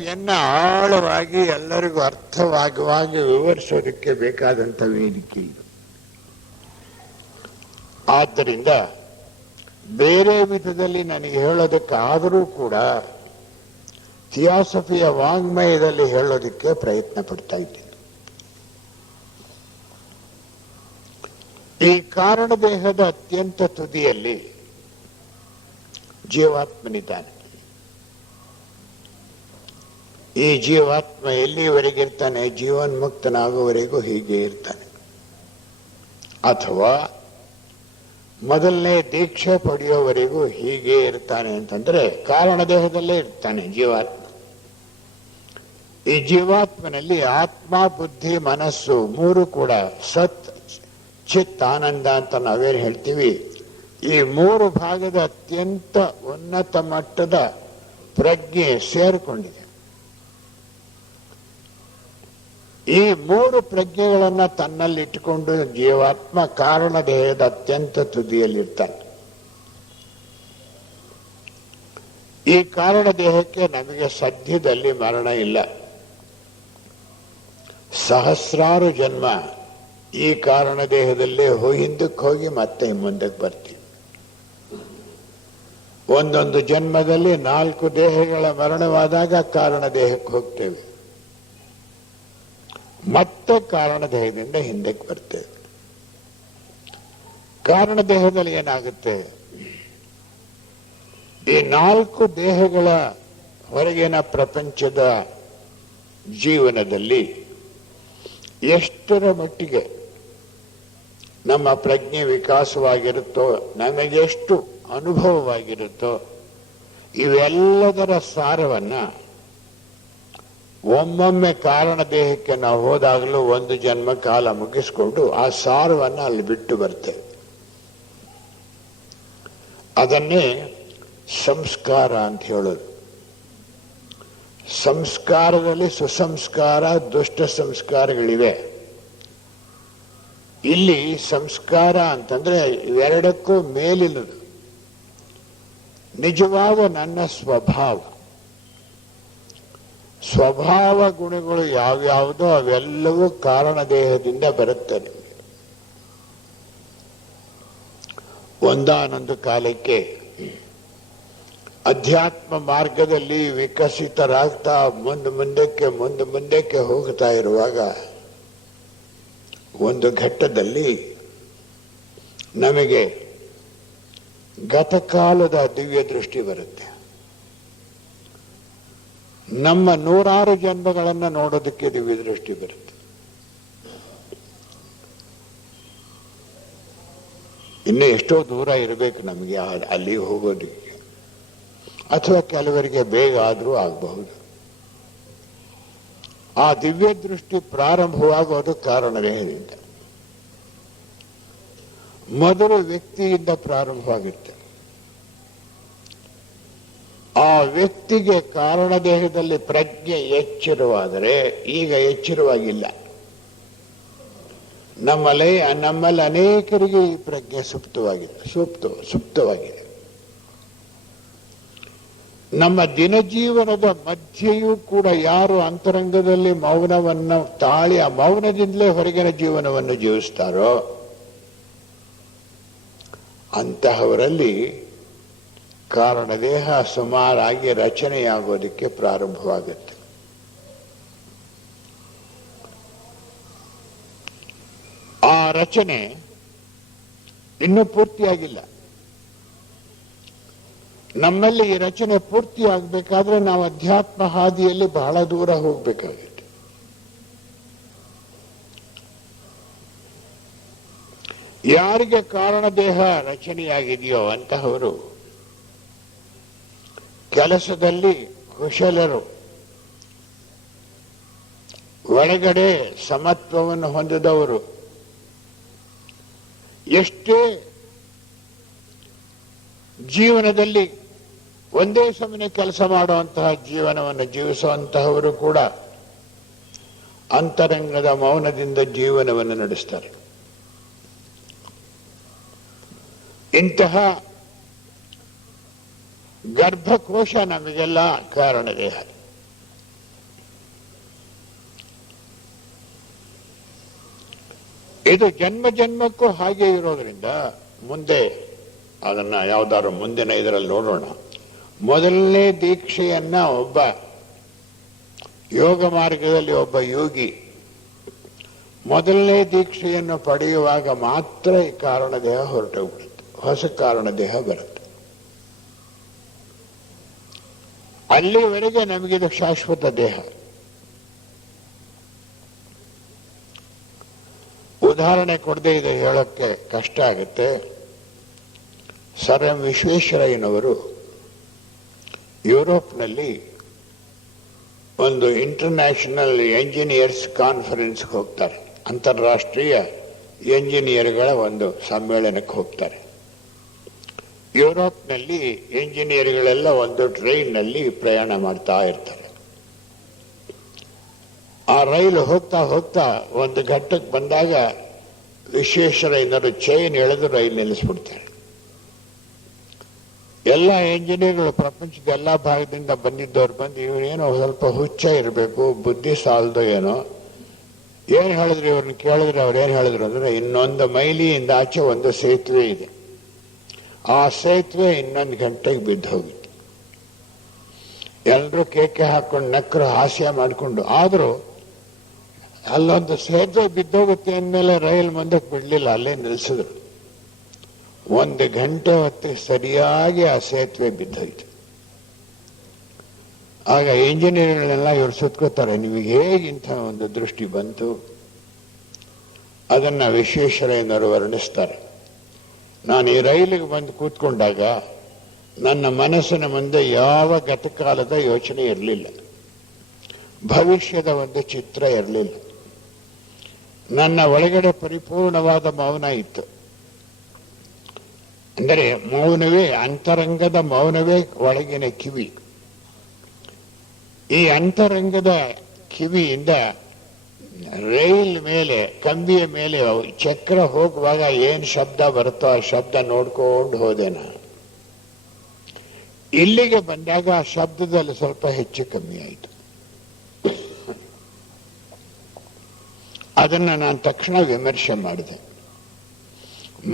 ಫಿಲಾಸಫಿಯನ್ನ ಆಳವಾಗಿ ಎಲ್ಲರಿಗೂ ಅರ್ಥವಾಗುವಾಗ ವಿವರಿಸೋದಕ್ಕೆ ಬೇಕಾದಂಥ ವೇದಿಕೆ ಇದು. ಆದ್ದರಿಂದ ಬೇರೆ ವಿಧದಲ್ಲಿ ನನಗೆ ಹೇಳೋದಕ್ಕಾದರೂ ಕೂಡ ಥಿಯಾಸಫಿಯ ವಾಂಗ್ಮಯದಲ್ಲಿ ಹೇಳೋದಕ್ಕೆ ಪ್ರಯತ್ನ ಪಡ್ತಾ ಇದ್ದೇನೆ. ಈ ಕಾರಣ ದೇಹದ ಅತ್ಯಂತ ತುದಿಯಲ್ಲಿ ಜೀವಾತ್ಮನಿದ್ದಾನೆ. ಈ ಜೀವಾತ್ಮ ಎಲ್ಲಿವರೆಗಿರ್ತಾನೆ? ಜೀವನ್ಮುಕ್ತನಾಗುವವರೆಗೂ ಹೀಗೆ ಇರ್ತಾನೆ. ಅಥವಾ ಮೊದಲನೇ ದೀಕ್ಷೆ ಪಡೆಯುವವರೆಗೂ ಹೀಗೆ ಇರ್ತಾನೆ ಅಂತಂದ್ರೆ ಕಾರಣ ದೇಹದಲ್ಲೇ ಇರ್ತಾನೆ ಜೀವಾತ್ಮ. ಈ ಜೀವಾತ್ಮನಲ್ಲಿ ಆತ್ಮ, ಬುದ್ಧಿ, ಮನಸ್ಸು ಮೂರು ಕೂಡ ಸತ್, ಚಿತ್, ಆನಂದ ಅಂತ ನಾವೇನು ಹೇಳ್ತೀವಿ, ಈ ಮೂರು ಭಾಗದ ಅತ್ಯಂತ ಉನ್ನತ ಮಟ್ಟದ ಪ್ರಜ್ಞೆ ಸೇರಿಕೊಂಡಿದೆ. ಈ ಮೂರು ಪ್ರಜ್ಞೆಗಳನ್ನ ತನ್ನಲ್ಲಿಟ್ಟುಕೊಂಡು ಜೀವಾತ್ಮ ಕಾರಣ ದೇಹದ ಅತ್ಯಂತ ತುದಿಯಲ್ಲಿರ್ತಾನೆ. ಈ ಕಾರಣ ದೇಹಕ್ಕೆ ನಮಗೆ ಸದ್ಯದಲ್ಲಿ ಮರಣ ಇಲ್ಲ. ಸಹಸ್ರಾರು ಜನ್ಮ ಈ ಕಾರಣ ದೇಹದಲ್ಲೇ ಹಿಂದಕ್ಕೆ ಹೋಗಿ ಮತ್ತೆ ಮುಂದಕ್ಕೆ ಬರ್ತೀವಿ. ಒಂದೊಂದು ಜನ್ಮದಲ್ಲಿ 4 ದೇಹಗಳ ಮರಣವಾದಾಗ ಕಾರಣ ದೇಹಕ್ಕೆ ಹೋಗ್ತೇವೆ, ಮತ್ತೆ ಕಾರಣ ದೇಹದಿಂದ ಹಿಂದಕ್ಕೆ ಬರ್ತೇವೆ. ಕಾರಣ ದೇಹದಲ್ಲಿ ಏನಾಗುತ್ತೆ? ಈ 4 ದೇಹಗಳ ಹೊರಗಿನ ಪ್ರಪಂಚದ ಜೀವನದಲ್ಲಿ ಎಷ್ಟರ ಮಟ್ಟಿಗೆ ನಮ್ಮ ಪ್ರಜ್ಞೆ ವಿಕಾಸವಾಗಿರುತ್ತೋ, ನಮಗೆಷ್ಟು ಅನುಭವವಾಗಿರುತ್ತೋ, ಇವೆಲ್ಲದರ ಸಾರವನ್ನ ಒಮ್ಮೊಮ್ಮೆ ಕಾರಣ ದೇಹಕ್ಕೆ ನಾವು ಹೋದಾಗಲೂ ಒಂದು ಜನ್ಮ ಕಾಲ ಮುಗಿಸ್ಕೊಂಡು ಆ ಸಾರವನ್ನು ಅಲ್ಲಿ ಬಿಟ್ಟು ಬರ್ತೇವೆ. ಅದನ್ನೇ ಸಂಸ್ಕಾರ ಅಂತ ಹೇಳೋದು. ಸಂಸ್ಕಾರದಲ್ಲಿ ಸುಸಂಸ್ಕಾರ, ದುಷ್ಟ ಸಂಸ್ಕಾರಗಳಿವೆ. ಇಲ್ಲಿ ಸಂಸ್ಕಾರ ಅಂತಂದ್ರೆ ಇವೆರಡಕ್ಕೂ ಮೇಲಿನದು ನಿಜವಾದ ನನ್ನ ಸ್ವಭಾವ ಗುಣಗಳು ಯಾವ್ಯಾವುದೋ ಅವೆಲ್ಲವೂ ಕಾರಣ ದೇಹದಿಂದ ಬರುತ್ತದೆ. ಒಂದಾನೊಂದು ಕಾಲಕ್ಕೆ ಅಧ್ಯಾತ್ಮ ಮಾರ್ಗದಲ್ಲಿ ವಿಕಸಿತರಾಗ್ತಾ ಮುಂದಕ್ಕೆ ಹೋಗ್ತಾ ಇರುವಾಗ ಒಂದು ಘಟ್ಟದಲ್ಲಿ ನಮಗೆ ಗತಕಾಲದ ದಿವ್ಯ ದೃಷ್ಟಿ ಬರುತ್ತೆ. ನಮ್ಮ 100 ಜನ್ಮಗಳನ್ನು ನೋಡೋದಕ್ಕೆ ದಿವ್ಯ ದೃಷ್ಟಿ ಬರುತ್ತೆ. ಇನ್ನು ಎಷ್ಟೋ ದೂರ ಇರಬೇಕು ನಮಗೆ ಅಲ್ಲಿ ಹೋಗೋದಕ್ಕೆ, ಅಥವಾ ಕೆಲವರಿಗೆ ಬೇಗ ಆದರೂ ಆಗಬಹುದು. ಆ ದಿವ್ಯ ದೃಷ್ಟಿ ಪ್ರಾರಂಭವಾಗೋದು ಕಾರಣ ದೇಹದಿಂದ. ಮೊದಲು ವ್ಯಕ್ತಿಯಿಂದ ಪ್ರಾರಂಭವಾಗುತ್ತೆ. ಆ ವ್ಯಕ್ತಿಗೆ ಕಾರಣ ದೇಹದಲ್ಲಿ ಪ್ರಜ್ಞೆ ಎಚ್ಚರವಾದರೆ, ಈಗ ಎಚ್ಚರವಾಗಿಲ್ಲ. ನಮ್ಮಲ್ಲಿ ಅನೇಕರಿಗೆ ಈ ಪ್ರಜ್ಞೆ ಸುಪ್ತವಾಗಿದೆ. ನಮ್ಮ ದಿನಜೀವನದ ಮಧ್ಯೆಯೂ ಕೂಡ ಯಾರು ಅಂತರಂಗದಲ್ಲಿ ಮೌನವನ್ನು ತಾಳಿ ಆ ಮೌನದಿಂದಲೇ ಹೊರಗಿನ ಜೀವನವನ್ನು ಜೀವಿಸ್ತಾರೋ ಅಂತಹವರಲ್ಲಿ ಕಾರಣ ದೇಹ ಸುಮಾರಾಗಿ ರಚನೆಯಾಗೋದಕ್ಕೆ ಪ್ರಾರಂಭವಾಗುತ್ತೆ. ಆ ರಚನೆ ಇನ್ನೂ ಪೂರ್ತಿಯಾಗಿಲ್ಲ. ನಮ್ಮಲ್ಲಿ ಈ ರಚನೆ ಪೂರ್ತಿ ಆಗಬೇಕಾದ್ರೆ ನಾವು ಅಧ್ಯಾತ್ಮ ಹಾದಿಯಲ್ಲಿ ಬಹಳ ದೂರ ಹೋಗ್ಬೇಕಾಗುತ್ತೆ. ಯಾರಿಗೆ ಕಾರಣ ದೇಹ ರಚನೆಯಾಗಿದೆಯೋ ಅಂತಹವರು ಕೆಲಸದಲ್ಲಿ ಕುಶಲರು, ಒಳಗಡೆ ಸಮತ್ವವನ್ನು ಹೊಂದಿದವರು, ಎಷ್ಟೇ ಜೀವನದಲ್ಲಿ ಒಂದೇ ಸಮನೆ ಕೆಲಸ ಮಾಡುವಂತಹ ಜೀವನವನ್ನು ಜೀವಿಸುವಂತಹವರು ಕೂಡ ಅಂತರಂಗದ ಮೌನದಿಂದ ಜೀವನವನ್ನು ನಡೆಸ್ತಾರೆ. ಇಂತಹ ಗರ್ಭಕೋಶ ನಮಗೆಲ್ಲ ಕಾರಣ ದೇಹ. ಇದು ಜನ್ಮ ಜನ್ಮಕ್ಕೂ ಹಾಗೆ ಇರೋದ್ರಿಂದ ಮುಂದೆ ಅದನ್ನ ಯಾವ್ದಾದ್ರು ಮುಂದಿನ ಇದರಲ್ಲಿ ನೋಡೋಣ. ಮೊದಲನೇ ದೀಕ್ಷೆಯನ್ನ ಒಬ್ಬ ಯೋಗ ಮಾರ್ಗದಲ್ಲಿ ಒಬ್ಬ ಯೋಗಿ ಮೊದಲನೇ ದೀಕ್ಷೆಯನ್ನು ಪಡೆಯುವಾಗ ಮಾತ್ರ ಈ ಕಾರಣ ದೇಹ ಹೊರಟೋಗ್ಬಿಡುತ್ತೆ, ಹೊಸ ಕಾರಣ ದೇಹ ಬರುತ್ತೆ. ಅಲ್ಲಿವರೆಗೆ ನಮಗಿದು ಶಾಶ್ವತ ದೇಹ. ಉದಾಹರಣೆ ಕೊಡದೆ ಇದು ಹೇಳೋಕ್ಕೆ ಕಷ್ಟ ಆಗುತ್ತೆ. ಸರ್ ಎಂ ವಿಶ್ವೇಶ್ವರಯ್ಯನವರು ಯುರೋಪ್ನಲ್ಲಿ ಒಂದು ಇಂಟರ್ನ್ಯಾಷನಲ್ ಎಂಜಿನಿಯರ್ಸ್ ಕಾನ್ಫರೆನ್ಸ್ಗೆ ಹೋಗ್ತಾರೆ. ಅಂತಾರಾಷ್ಟ್ರೀಯ ಎಂಜಿನಿಯರ್ಗಳ ಒಂದು ಸಮ್ಮೇಳನಕ್ಕೆ ಹೋಗ್ತಾರೆ. ಯುರೋಪ್ನಲ್ಲಿ ಎಂಜಿನಿಯರ್ಗಳೆಲ್ಲ ಒಂದು ಟ್ರೈನ್ನಲ್ಲಿ ಪ್ರಯಾಣ ಮಾಡ್ತಾ ಇರ್ತಾರೆ. ಆ ರೈಲು ಹೋಗ್ತಾ ಹೋಗ್ತಾ ಒಂದು ಘಟ್ಟಕ್ಕೆ ಬಂದಾಗ ವಿಶ್ವೇಶ್ವರಯ್ಯನವರು ಚೈನ್ ಎಳೆದು ರೈಲು ನಿಲ್ಲಿಸ್ಬಿಡ್ತಾರೆ. ಎಲ್ಲ ಎಂಜಿನಿಯರ್ಗಳು ಪ್ರಪಂಚದ ಎಲ್ಲ ಭಾಗದಿಂದ ಬಂದಿದ್ದವ್ರು ಬಂದು ಇವನೇನೋ ಸ್ವಲ್ಪ ಹುಚ್ಚ ಇರಬೇಕು, ಬುದ್ಧಿ ಸಾಲದೋ ಏನೋ, ಏನ್ ಹೇಳಿದ್ರು ಇವ್ರನ್ನ ಕೇಳಿದ್ರೆ ಅವ್ರು ಏನ್ ಹೇಳಿದ್ರು ಅಂದ್ರೆ, ಇನ್ನೊಂದು ಮೈಲಿಯಿಂದ ಆಚೆ ಒಂದು ಸೇತುವೆ ಇದೆ, ಆ ಸೇತುವೆ ಇನ್ನೊಂದು ಗಂಟೆಗೆ ಬಿದ್ದು ಹೋಗಿತ್ತು. ಎಲ್ಲರೂ ಕೇಕೆ ಹಾಕೊಂಡು ನಕ್ಕರು, ಹಾಸ್ಯ ಮಾಡಿಕೊಂಡು. ಆದರೂ ಅಲ್ಲೊಂದು ಸೇತುವೆ ಬಿದ್ದೋಗುತ್ತೆ ಅಂದಮೇಲೆ ರೈಲ್ ಮುಂದಕ್ಕೆ ಬಿಡ್ಲಿಲ್ಲ, ಅಲ್ಲೇ ನಿಲ್ಸಿದ್ರು. 1 ಗಂಟೆ ಹೊತ್ತಿಗೆ ಸರಿಯಾಗಿ ಆ ಸೇತುವೆ ಬಿದ್ದೋಯ್ತು. ಆಗ ಇಂಜಿನಿಯರ್ಗಳೆಲ್ಲ ಇವ್ರು ಸುತ್ಕೋತಾರೆ, ನಿಮಗೆ ಹೇಗಿಂತ ಒಂದು ದೃಷ್ಟಿ ಬಂತು? ಅದನ್ನ ವಿಶ್ವೇಶ್ವರಯ್ಯನವರು ವರ್ಣಿಸ್ತಾರೆ. ನಾನು ಈ ರೈಲಿಗೆ ಬಂದು ಕೂತ್ಕೊಂಡಾಗ ನನ್ನ ಮನಸ್ಸಿನ ಮುಂದೆ ಯಾವ ಗತಕಾಲದ ಯೋಚನೆ ಇರಲಿಲ್ಲ, ಭವಿಷ್ಯದ ಒಂದು ಚಿತ್ರ ಇರಲಿಲ್ಲ. ನನ್ನ ಒಳಗಡೆ ಪರಿಪೂರ್ಣವಾದ ಮೌನ ಇತ್ತು. ಅಂದರೆ ಮೌನವೇ, ಅಂತರಂಗದ ಮೌನವೇ ಒಳಗಿನ ಕಿವಿ. ಈ ಅಂತರಂಗದ ಕಿವಿಯಿಂದ ರೈಲ್ ಮೇಲೆ, ಕಂಬಿಯ ಮೇಲೆ ಚಕ್ರ ಹೋಗುವಾಗ ಏನ್ ಶಬ್ದ ಬರುತ್ತೋ ಆ ಶಬ್ದ ನೋಡ್ಕೊಂಡು ಹೋದೆ ನಾನು. ಇಲ್ಲಿಗೆ ಬಂದಾಗ ಆ ಶಬ್ದದಲ್ಲಿ ಸ್ವಲ್ಪ ಹೆಚ್ಚು ಕಮ್ಮಿ ಆಯಿತು. ಅದನ್ನ ನಾನು ತಕ್ಷಣ ವಿಮರ್ಶೆ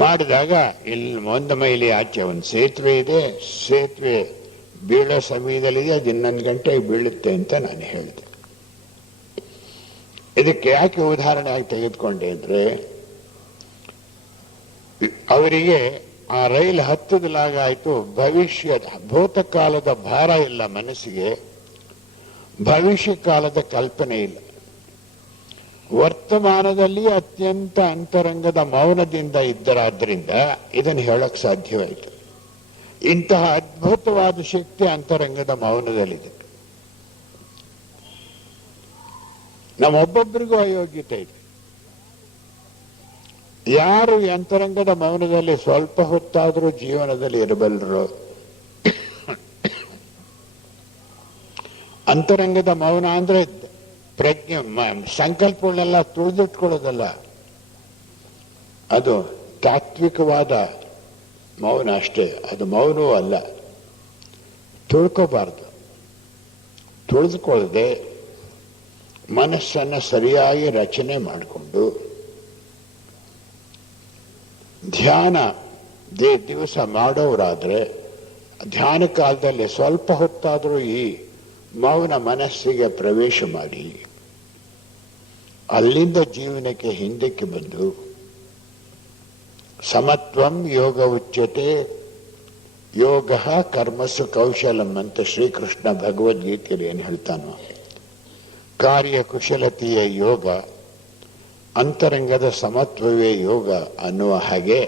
ಮಾಡಿದಾಗ ಇಲ್ಲಿ 1 ಮೈಲಿ ಆಚೆ ಒಂದು ಸೇತುವೆ ಇದೆ, ಸೇತುವೆ ಬೀಳೋ ಸಮಯದಲ್ಲಿದೆ, ಅದು ಇನ್ನೊಂದು ಗಂಟೆಗೆ ಬೀಳುತ್ತೆ ಅಂತ ನಾನು ಹೇಳಿದೆ. ಇದಕ್ಕೆ ಯಾಕೆ ಉದಾಹರಣೆ ಆಗಿ ತೆಗೆದುಕೊಂಡೆ ಅಂದ್ರೆ, ಅವರಿಗೆ ಆ ರೈಲ್ ಹತ್ತದಲಾಗ ಆಯ್ತು, ಭವಿಷ್ಯದ ಭೂತಕಾಲದ ಭಾರ ಇಲ್ಲ ಮನಸ್ಸಿಗೆ, ಭವಿಷ್ಯ ಕಾಲದ ಕಲ್ಪನೆ ಇಲ್ಲ. ವರ್ತಮಾನದಲ್ಲಿ ಅತ್ಯಂತ ಅಂತರಂಗದ ಮೌನದಿಂದ ಇದ್ದರಾದ್ರಿಂದ ಇದನ್ನು ಹೇಳಕ್ ಸಾಧ್ಯವಾಯಿತು. ಇಂತಹ ಅದ್ಭುತವಾದ ಶಕ್ತಿ ಅಂತರಂಗದ ಮೌನದಲ್ಲಿದೆ. ನಮ್ಮೊಬ್ಬೊಬ್ಬರಿಗೂ ಅಯೋಗ್ಯತೆ ಇದೆ. ಯಾರು ಅಂತರಂಗದ ಮೌನದಲ್ಲಿ ಸ್ವಲ್ಪ ಹೊತ್ತಾದರೂ ಜೀವನದಲ್ಲಿ ಇರಬಲ್ಲರೋ, ಅಂತರಂಗದ ಮೌನ ಅಂದ್ರೆ ಪ್ರಜ್ಞೆ, ಸಂಕಲ್ಪಗಳನ್ನೆಲ್ಲ ತುಳಿದಿಟ್ಕೊಳ್ಳೋದಲ್ಲ, ಅದು ತಾತ್ವಿಕವಾದ ಮೌನ ಅಷ್ಟೇ. ಅದು ಮೌನವೂ ಅಲ್ಲ. ತುಳ್ಕೋಬಾರ್ದು. ತುಳಿದುಕೊಳ್ಳದೆ ಮನಸ್ಸನ್ನು ಸರಿಯಾಗಿ ರಚನೆ ಮಾಡಿಕೊಂಡು ಧ್ಯಾನ ದಿವಸ ಮಾಡೋರಾದ್ರೆ ಧ್ಯಾನ ಕಾಲದಲ್ಲಿ ಸ್ವಲ್ಪ ಹೊತ್ತಾದರೂ ಈ ಮೌನ ಮನಸ್ಸಿಗೆ ಪ್ರವೇಶ ಮಾಡಿ ಅಲ್ಲಿಂದ ಜೀವನಕ್ಕೆ ಹಿಂದಕ್ಕೆ ಬಂದು ಸಮತ್ವಂ ಯೋಗ ಉಚ್ಯತೆ, ಯೋಗ ಕರ್ಮಸು ಕೌಶಲಂ ಅಂತ ಶ್ರೀಕೃಷ್ಣ ಭಗವದ್ಗೀತೆಯಲ್ಲಿ ಏನು ಹೇಳ್ತಾನೋ, ಕಾರ್ಯಕುಶಲತೆಯ ಯೋಗ, ಅಂತರಂಗದ ಸಮತ್ವವೇ ಯೋಗ ಅನ್ನುವ ಹಾಗೆ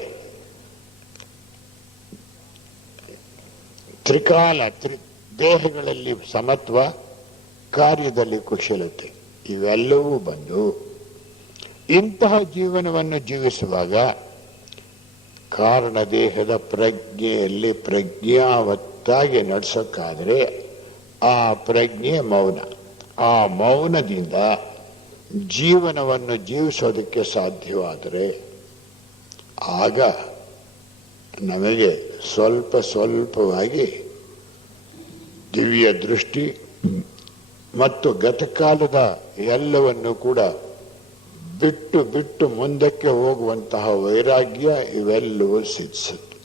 ದೇಹಗಳಲ್ಲಿ ಸಮತ್ವ, ಕಾರ್ಯದಲ್ಲಿ ಕುಶಲತೆ, ಇವೆಲ್ಲವೂ ಬಂದು ಇಂತಹ ಜೀವನವನ್ನು ಜೀವಿಸುವಾಗ ಕಾರಣ ದೇಹದ ಪ್ರಜ್ಞೆಯಲ್ಲಿ ಪ್ರಜ್ಞಾವತ್ತಾಗಿ ನಡೆಸೋಕ್ಕಾದರೆ ಆ ಪ್ರಜ್ಞೆ ಮೌನ. ಆ ಮೌನದಿಂದ ಜೀವನವನ್ನು ಜೀವಿಸೋದಕ್ಕೆ ಸಾಧ್ಯವಾದರೆ ಆಗ ನಮಗೆ ಸ್ವಲ್ಪವಾಗಿ ದಿವ್ಯ ದೃಷ್ಟಿ ಮತ್ತು ಗತಕಾಲದ ಎಲ್ಲವನ್ನು ಕೂಡ ಬಿಟ್ಟು ಬಿಟ್ಟು ಮುಂದಕ್ಕೆ ಹೋಗುವಂತಹ ವೈರಾಗ್ಯ ಇವೆಲ್ಲವೂ ಸಿದ್ಧಿಸುತ್ತೆ.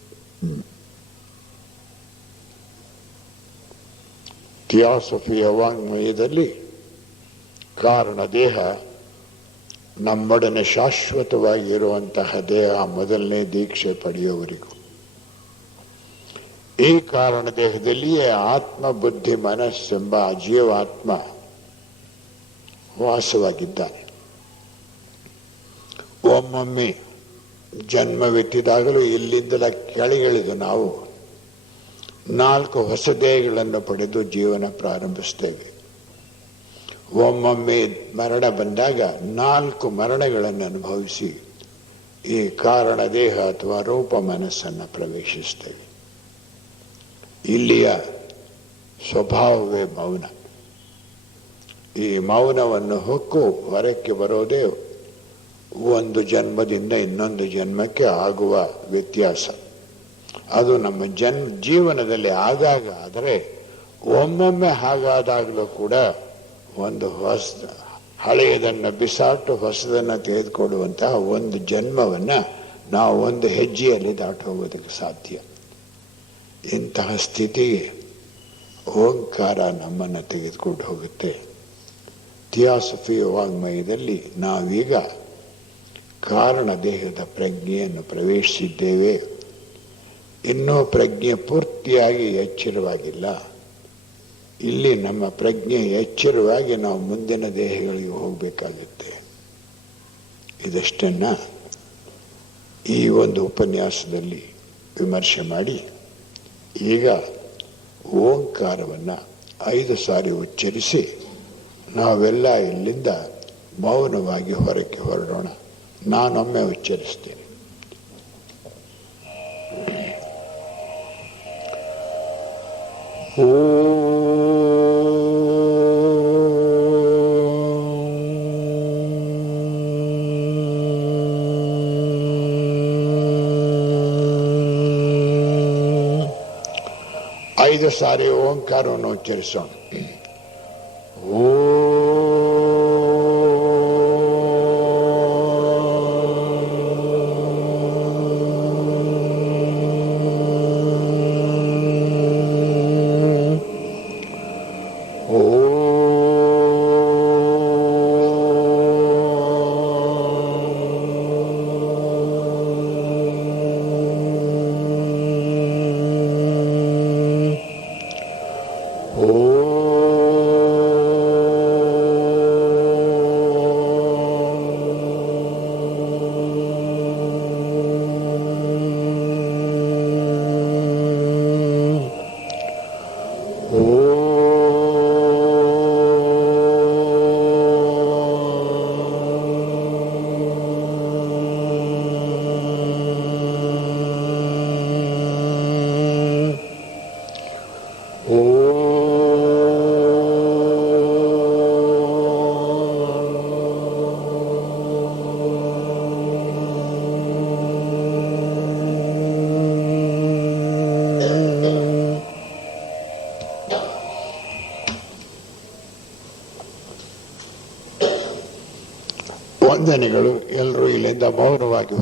ಥಿಯಾಸಫಿಯ ವಾಂಗ್ಮಯದಲ್ಲಿ ಕಾರಣ ದೇಹ ನಮ್ಮೊಡನೆ ಶಾಶ್ವತವಾಗಿ ಇರುವಂತಹ ದೇಹ ಮೊದಲನೇ ದೀಕ್ಷೆ ಪಡೆಯುವವರಿಗೂ, ಈ ಕಾರಣ ದೇಹದಲ್ಲಿಯೇ ಆತ್ಮ ಬುದ್ಧಿ ಮನಸ್ಸೆಂಬ ಜೀವಾತ್ಮ ವಾಸವಾಗಿದ್ದಾನೆ. ಒಮ್ಮೊಮ್ಮೆ ಜನ್ಮವೆತ್ತಿದಾಗಲೂ ಇಲ್ಲಿಂದಲ ಕೆಳಗಿಳಿದು ನಾವು 4 ಹೊಸ ದೇಹಗಳನ್ನು ಪಡೆದು ಜೀವನ ಪ್ರಾರಂಭಿಸ್ತೇವೆ. ಒಮ್ಮೊಮ್ಮೆ ಮರಣ ಬಂದಾಗ 4 ಮರಣಗಳನ್ನು ಅನುಭವಿಸಿ ಈ ಕಾರಣ ದೇಹ ಅಥವಾ ರೂಪ ಮನಸ್ಸನ್ನು ಪ್ರವೇಶಿಸ್ತೇವೆ. ಇಲ್ಲಿಯ ಸ್ವಭಾವವೇ ಮೌನ. ಈ ಮೌನವನ್ನು ಹೊಕ್ಕು ಹೊರಕ್ಕೆ ಬರೋದೇ ಒಂದು ಜನ್ಮದಿಂದ ಇನ್ನೊಂದು ಜನ್ಮಕ್ಕೆ ಆಗುವ ವ್ಯತ್ಯಾಸ. ಅದು ನಮ್ಮ ಜೀವನದಲ್ಲಿ ಆಗಾಗ, ಆದರೆ ಒಮ್ಮೊಮ್ಮೆ ಹಾಗಾದಾಗಲೂ ಕೂಡ ಒಂದು ಹಳೆಯದನ್ನು ಬಿಸಾಟು ಹೊಸದನ್ನು ತೆಗೆದುಕೊಳ್ಳುವಂತಹ ಒಂದು ಜನ್ಮವನ್ನು ನಾವು ಒಂದು ಹೆಜ್ಜೆಯಲ್ಲಿ ದಾಟಿ ಹೋಗೋದಕ್ಕೆ ಸಾಧ್ಯ. ಇಂತಹ ಸ್ಥಿತಿಗೆ ಓಂಕಾರ ನಮ್ಮನ್ನು ತೆಗೆದುಕೊಂಡು ಹೋಗುತ್ತೆ. ಥಿಯಾಸಫಿಯ ವಾಂಗ್ಮಯದಲ್ಲಿ ನಾವೀಗ ಕಾರಣ ದೇಹದ ಪ್ರಜ್ಞೆಯನ್ನು ಪ್ರವೇಶಿಸಿದ್ದೇವೆ. ಇನ್ನೂ ಪ್ರಜ್ಞೆ ಪೂರ್ತಿಯಾಗಿ ಎಚ್ಚರವಾಗಿಲ್ಲ. ಇಲ್ಲಿ ನಮ್ಮ ಪ್ರಜ್ಞೆ ಎಚ್ಚರವಾಗಿ ನಾವು ಮುಂದಿನ ದೇಹಗಳಿಗೆ ಹೋಗಬೇಕಾಗುತ್ತೆ. ಇದಷ್ಟನ್ನ ಈ ಒಂದು ಉಪನ್ಯಾಸದಲ್ಲಿ ವಿಮರ್ಶೆ ಮಾಡಿ ಈಗ ಓಂಕಾರವನ್ನು 5 ಸಾರಿ ಉಚ್ಚರಿಸಿ ನಾವೆಲ್ಲ ಇಲ್ಲಿಂದ ಮೌನವಾಗಿ ಹೊರಕ್ಕೆ ಹೊರಡೋಣ. ನಾನೊಮ್ಮೆ ಉಚ್ಚರಿಸ್ತೇನೆ. ಓ 5 ಸಾರಿ ಓಂಕಾರವನ್ನು ಉಚ್ಚರಿಸೋಣ. ಓ ವಂದನೆಗಳು. ಎಲ್ಲರೂ ಇಲ್ಲಿಂದ ಮೌನವಾಗಿ